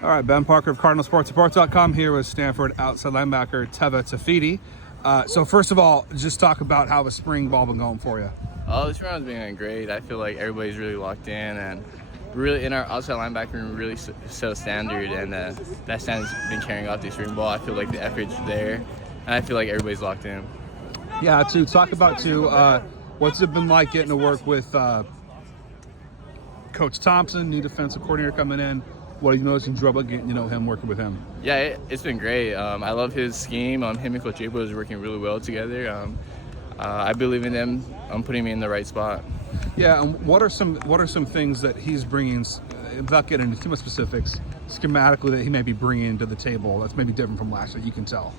All right, Ben Parker of CardinalSportsReport.com here with Stanford outside linebacker Teva Tafiti. So first of all, just talk about how the spring ball been going for you. Oh, this round's been going great. I feel like everybody's really locked in, and really in our outside linebacker room really set a standard, and that standard's been carrying out the spring ball. I feel like the effort's there, and I feel like everybody's locked in. Yeah, to talk about what's it been like getting to work with Coach Thompson, new defensive coordinator coming in. What have you most enjoyed about getting to know him, working with him? Yeah, it's been great. I love his scheme. Him and Coach April is working really well together. I believe in them. I'm putting me in the right spot. Yeah, and what are some things that he's bringing, without getting into too much specifics, schematically that he may be bringing to the table that's maybe different from last year? You can tell.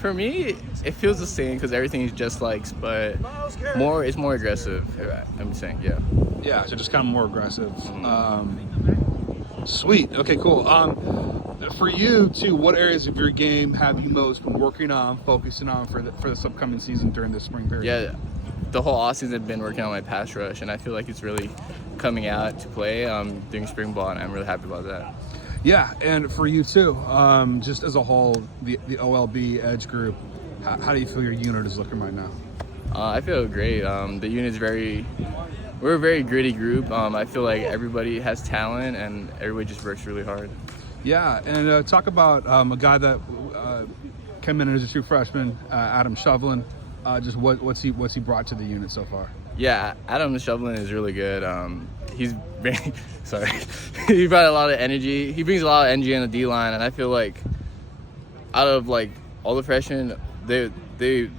For me, it feels the same because everything is just likes, but it's more aggressive. I'm saying, yeah. Yeah, so just kind of more aggressive. Sweet. Okay, cool. For you too, what areas of your game have you most been working on, focusing on for this upcoming season during this spring period? Yeah, the whole offseason I've been working on my pass rush, and I feel like it's really coming out to play during spring ball, and I'm really happy about that. Yeah, and for you too, just as a whole, the OLB Edge group, how do you feel your unit is looking right now? I feel great. The unit's we're a very gritty group. I feel like everybody has talent and everybody just works really hard. Yeah, and talk about a guy that came in as a true freshman, Adam Shovlin. Just what's he brought to the unit so far? Yeah, Adam Shovlin is really good. He's he brought a lot of energy. He brings a lot of energy in the D-line, and I feel like out of like all the freshmen, the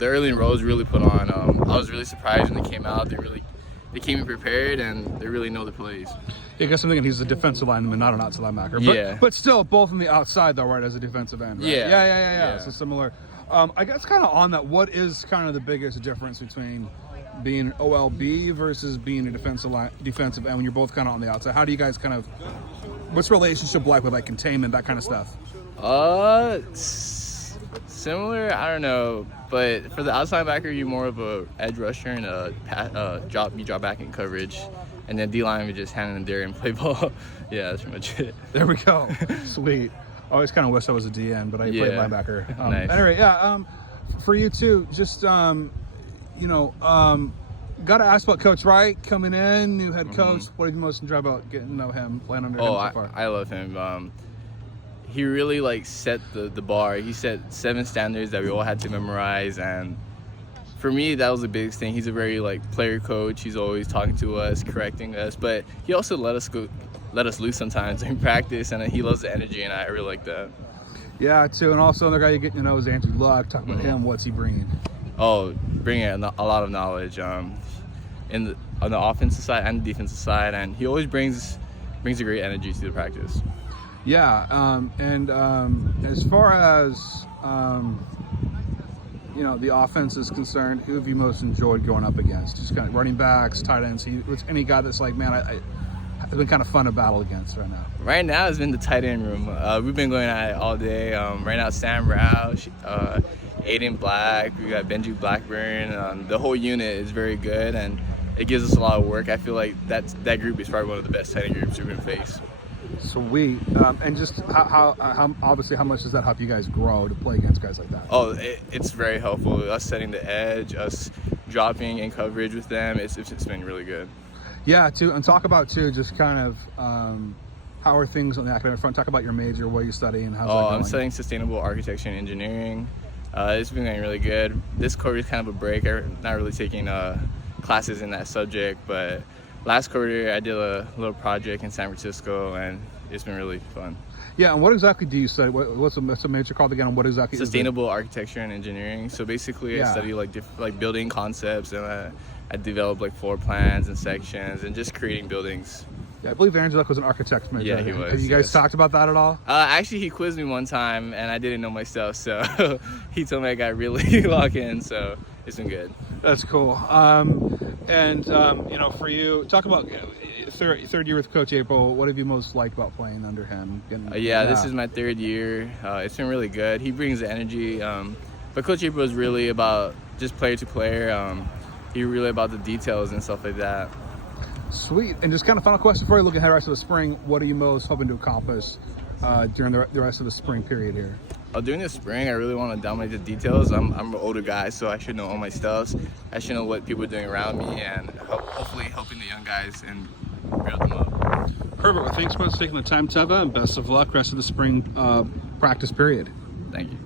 early enrolls really put on. I was really surprised when they came out. They came in prepared, and they really know the plays. Yeah, I guess I'm thinking he's a defensive lineman, not an outside linebacker. Yeah. But still, both on the outside, though, right, as a defensive end, right? Yeah. So similar. I guess kind of on that, what is kind of the biggest difference between being an OLB versus being a defensive end when you're both kind of on the outside? How do you guys what's the relationship like with, like, containment, that kind of stuff? Similar, I don't know, but for the outside backer, you're more of a edge rusher and drop back in coverage, and then D-line would just hand in there and play ball. Yeah, that's pretty much it. There we go. Sweet. I always kind of wish I was a DN, but I played linebacker. Nice. Anyway, for you too, just got to ask about Coach Wright coming in, new head coach. What have you most enjoyed about getting to know him, playing under him so far? I love him. He really set the bar. He set 7 standards that we all had to memorize, and for me that was the biggest thing. He's a very player coach. He's always talking to us, correcting us, but he also let us loose sometimes in practice, and he loves the energy, and I really like that. Yeah, too. And also another guy you get to know is Andrew Luck. Talk about him. What's he bringing? Oh, bringing a lot of knowledge on the offensive side and the defensive side, and he always brings a great energy to the practice. Yeah, and as far as the offense is concerned, who have you most enjoyed going up against? Just kind of running backs, tight ends. Any guy that's like, man, it's been kind of fun to battle against right now. Right now, it's been the tight end room. We've been going at it all day. Right now, Sam Roush, Aiden Black, we got Benji Blackburn. The whole unit is very good, and it gives us a lot of work. I feel like that group is probably one of the best tight end groups we've been faced. Sweet. And just how obviously how much does that help you guys grow to play against guys like that? Oh, it's very helpful. Us setting the edge, us dropping in coverage with them. It's been really good. Yeah, and talk about just kind of how are things on the academic front? Talk about your major, what you study, and how's that going? I'm studying sustainable architecture and engineering. It's been going really good. This quarter is kind of a break. I'm not really taking classes in that subject, but last quarter I did a little project in San Francisco, and it's been really fun. Yeah, and what exactly do you study? What's the major called again, and what exactly Sustainable architecture and engineering. So basically I study building concepts, and I develop floor plans and sections and just creating buildings. Yeah, I believe Angela was an architect major. Yeah, he was. Have you guys talked about that at all? Actually, he quizzed me one time, and I didn't know my stuff, so he told me I got really locked in, so it's been good. That's cool. For you, talk about third year with Coach April. What have you most liked about playing under him? This is my 3rd year. It's been really good. He brings the energy, but Coach April is really about just player to player. He's really about the details and stuff like that. Sweet. And just kind of final question before you look ahead the rest of the spring, what are you most hoping to accomplish during the rest of the spring period here? During the spring, I really want to dominate the details. I'm an older guy, so I should know all my stuffs. I should know what people are doing around me, and hopefully helping the young guys and build them up. Perfect. Well, thanks so much for taking the time, Teva, and best of luck rest of the spring practice period. Thank you.